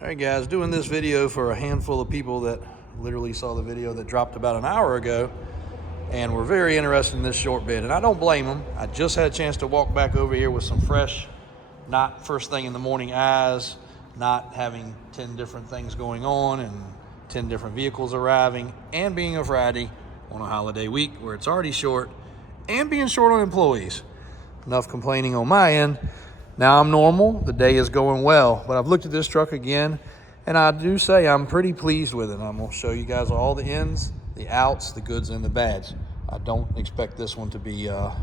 All right, guys, doing this video for a handful of people that literally saw the video that dropped about an hour ago and were very interested in this short bed. And I don't blame them. I just had a chance to walk back over here with some fresh, not first thing in the morning eyes, not having 10 different things going on and 10 different vehicles arriving, and being a Friday on a holiday week where it's already short and being short on employees. Enough complaining on my end. Now I'm normal, the day is going well, but I've looked at this truck again, and I do say I'm pretty pleased with it. I'm gonna show you guys all the ins, the outs, the goods and the bads. I don't expect this one to be a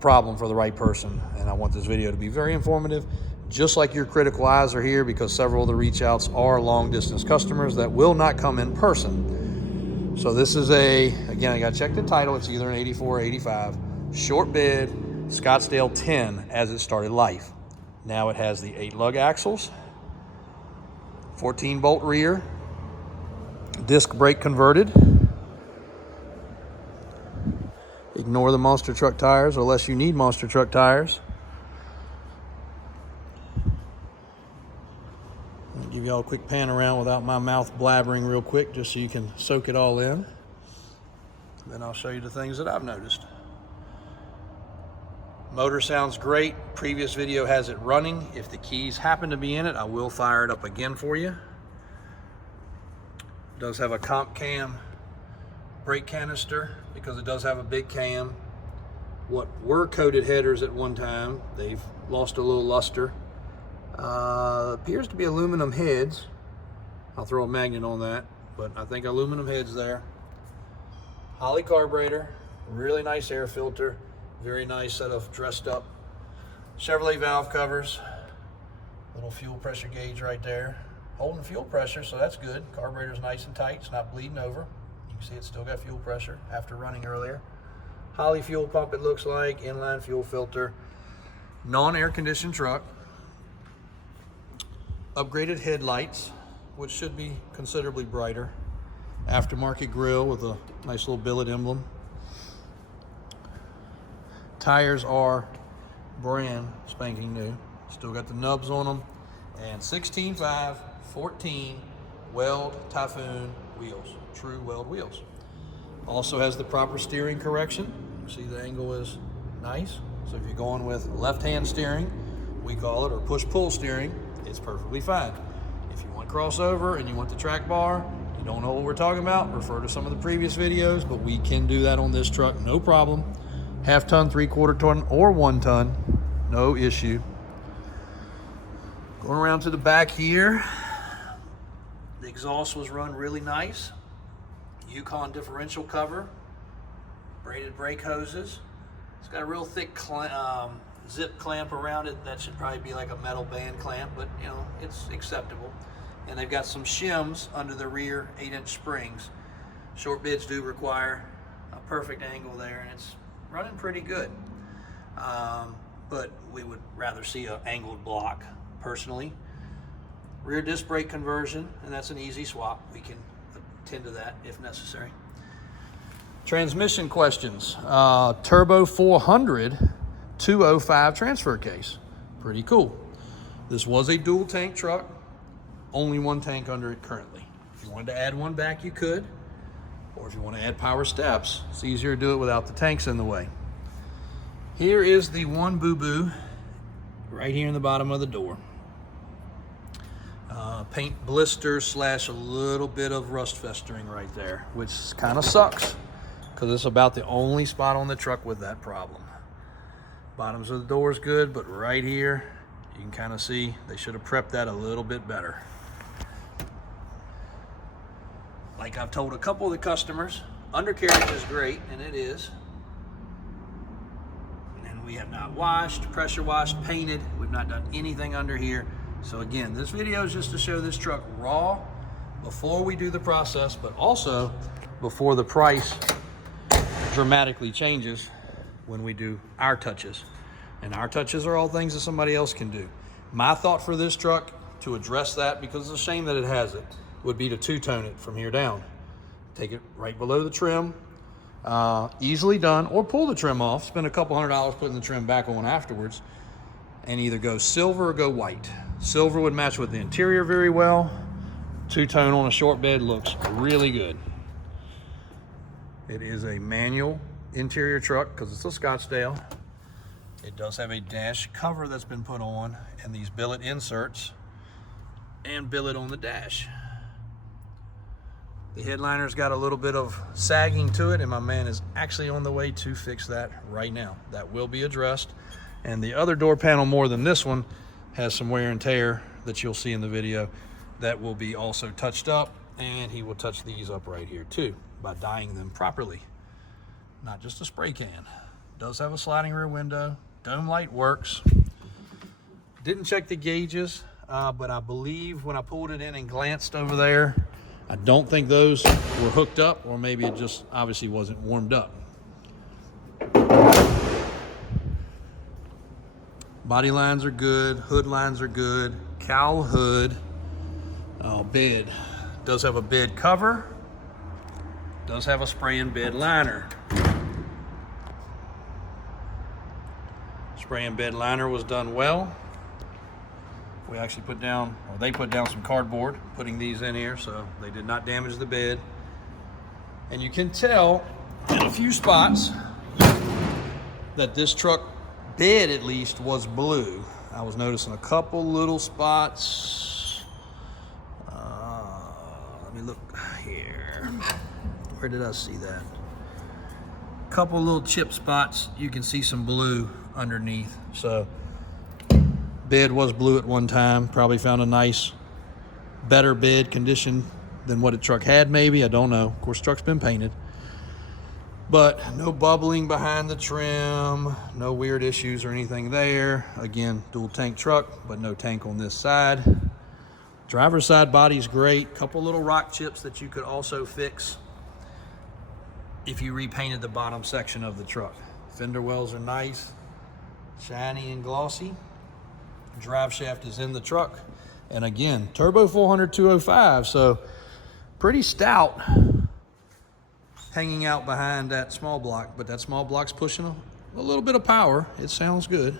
problem for the right person, and I want this video to be very informative, just like your critical eyes are here, because several of the reach outs are long distance customers that will not come in person. So this is again, I gotta check the title, it's either an 84 or 85, short bed, Scottsdale 10 as it started life. Now it has the 8 lug axles, 14 bolt rear, disc brake converted. Ignore the monster truck tires unless you need monster truck tires. I'll give y'all a quick pan around without my mouth blabbering real quick, just so you can soak it all in. Then I'll show you the things that I've noticed. Motor sounds great. Previous video has it running. If the keys happen to be in it, I will fire it up again for you. It does have a comp cam brake canister because it does have a big cam. What were coated headers at one time, they've lost a little luster. Appears to be aluminum heads. I'll throw a magnet on that, but I think aluminum heads there. Holley carburetor, really nice air filter. Very nice set of dressed up Chevrolet valve covers. Little fuel pressure gauge right there. Holding fuel pressure, so that's good. Carburetor's nice and tight, it's not bleeding over. You can see it's still got fuel pressure after running earlier. Holley fuel pump it looks like, inline fuel filter. Non-air conditioned truck. Upgraded headlights, which should be considerably brighter. Aftermarket grille with a nice little billet emblem. Tires are brand spanking new. Still got the nubs on them. And 16.5, 14 weld Typhoon wheels, true weld wheels. Also has the proper steering correction. You see the angle is nice. So if you're going with left-hand steering, we call it, or push-pull steering, it's perfectly fine. If you want crossover and you want the track bar, you don't know what we're talking about, refer to some of the previous videos, but we can do that on this truck, no problem. Half ton, 3/4 ton, or 1 ton, no issue. Going around to the back here, the exhaust was run really nice. Yukon differential cover, braided brake hoses. It's got a real thick zip clamp around it. That should probably be like a metal band clamp, but you know, it's acceptable. And they've got some shims under the rear 8-inch springs. Short beds do require a perfect angle there, and it's running pretty good, but we would rather see an angled block personally. Rear disc brake conversion, and that's an easy swap. We can attend to that if necessary. Transmission questions. Turbo 400 205 transfer case, pretty cool. This was a dual tank truck, only 1 tank under it currently. If you wanted to add one back, you could. Or if you want to add power steps, it's easier to do it without the tanks in the way. Here is the one boo-boo right here in the bottom of the door. Paint blister slash a little bit of rust festering right there, which kind of sucks because it's about the only spot on the truck with that problem. Bottoms of the door is good, but right here, you can kind of see they should have prepped that a little bit better. Like I've told a couple of the customers, undercarriage is great, and it is. And we have not washed, pressure washed, painted. We've not done anything under here. So again, this video is just to show this truck raw before we do the process, but also before the price dramatically changes when we do our touches. And our touches are all things that somebody else can do. My thought for this truck, to address that, because it's a shame that it has it, would be to two-tone it from here down. Take it right below the trim, easily done, or pull the trim off, spend a couple $100 putting the trim back on afterwards, and either go silver or go white. Silver would match with the interior very well. Two-tone on a short bed looks really good. It is a manual interior truck because it's a Scottsdale. It does have a dash cover that's been put on and these billet inserts and billet on the dash. The headliner's got a little bit of sagging to it, and my man is actually on the way to fix that right now. That will be addressed. And the other door panel, more than this one, has some wear and tear that you'll see in the video. That will be also touched up, and he will touch these up right here too by dyeing them properly. Not just a spray can. Does have a sliding rear window. Dome light works. Didn't check the gauges, but I believe when I pulled it in and glanced over there, I don't think those were hooked up, or maybe it just obviously wasn't warmed up. Body lines are good, hood lines are good, cowl hood. Bed does have a bed cover, does have a spray and bed liner. Spray and bed liner was done well. We actually put down, or they put down some cardboard putting these in here, so they did not damage the bed. And you can tell in a few spots that this truck bed at least was blue. I was noticing a couple little spots. Let me look here. Where did I see that? A couple little chip spots. You can see some blue underneath. So bed was blue at one time. Probably found a nice, better bed condition than what the truck had maybe. I don't know. Of course, the truck's been painted. But no bubbling behind the trim, no weird issues or anything there. Again, dual tank truck, but no tank on this side. Driver's side body's great. Couple little rock chips that you could also fix if you repainted the bottom section of the truck. Fender wells are nice, shiny and glossy. Drive shaft is in the truck. And again, turbo 400 205, so pretty stout, hanging out behind that small block, but that small block's pushing a little bit of power. It sounds good.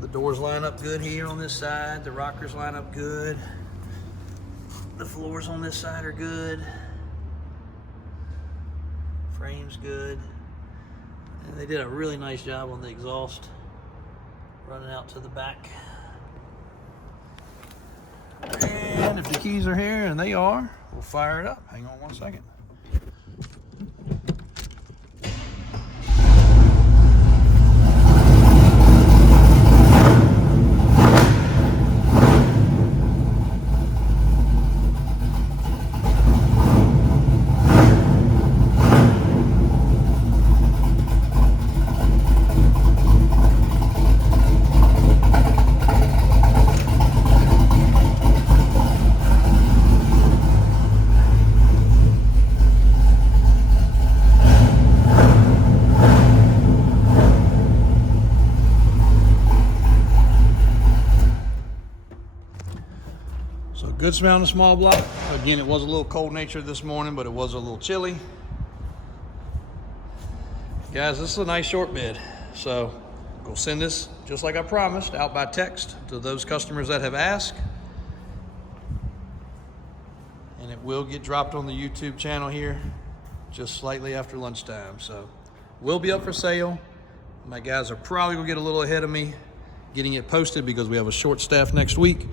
The doors line up good here on this side. The rockers line up good. The floors on this side are good. Frame's good. And they did a really nice job on the exhaust running out to the back. And if the keys are here, and they are, we'll fire it up. Hang on one second. So good smell on the small block. Again, it was a little cold nature this morning, but it was a little chilly. Guys, this is a nice short bed. So go send this, just like I promised, out by text to those customers that have asked. And it will get dropped on the YouTube channel here just slightly after lunchtime. So will be up for sale. My guys are probably gonna get a little ahead of me getting it posted because we have a short staff next week.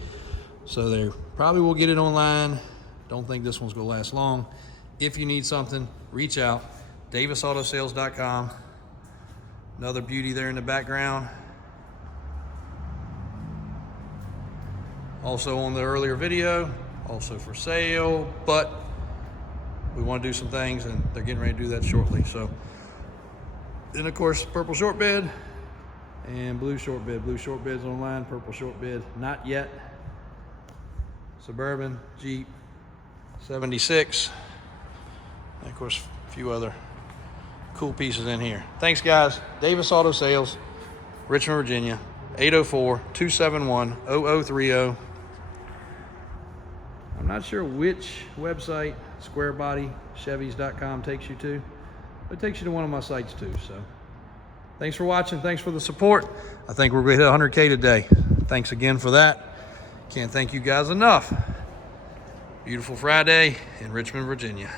So they probably will get it online. Don't think this one's gonna last long. If you need something, reach out. DavisAutoSales.com. Another beauty there in the background. Also on the earlier video, also for sale, but we want to do some things and they're getting ready to do that shortly. So then of course, purple short bed and blue short bed. Blue short bed's online, purple short bed, not yet. Suburban, Jeep, 76, and of course a few other cool pieces in here. Thanks guys. Davis Auto Sales, Richmond, Virginia, 804-271-0030. I'm not sure which website squarebody.chevys.com takes you to, but it takes you to one of my sites too. So thanks for watching. Thanks for the support. I think we're going to hit 100K today. Thanks again for that. Can't thank you guys enough. Beautiful Friday in Richmond, Virginia.